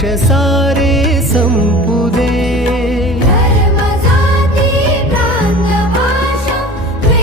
दोष सारे संपूर्ण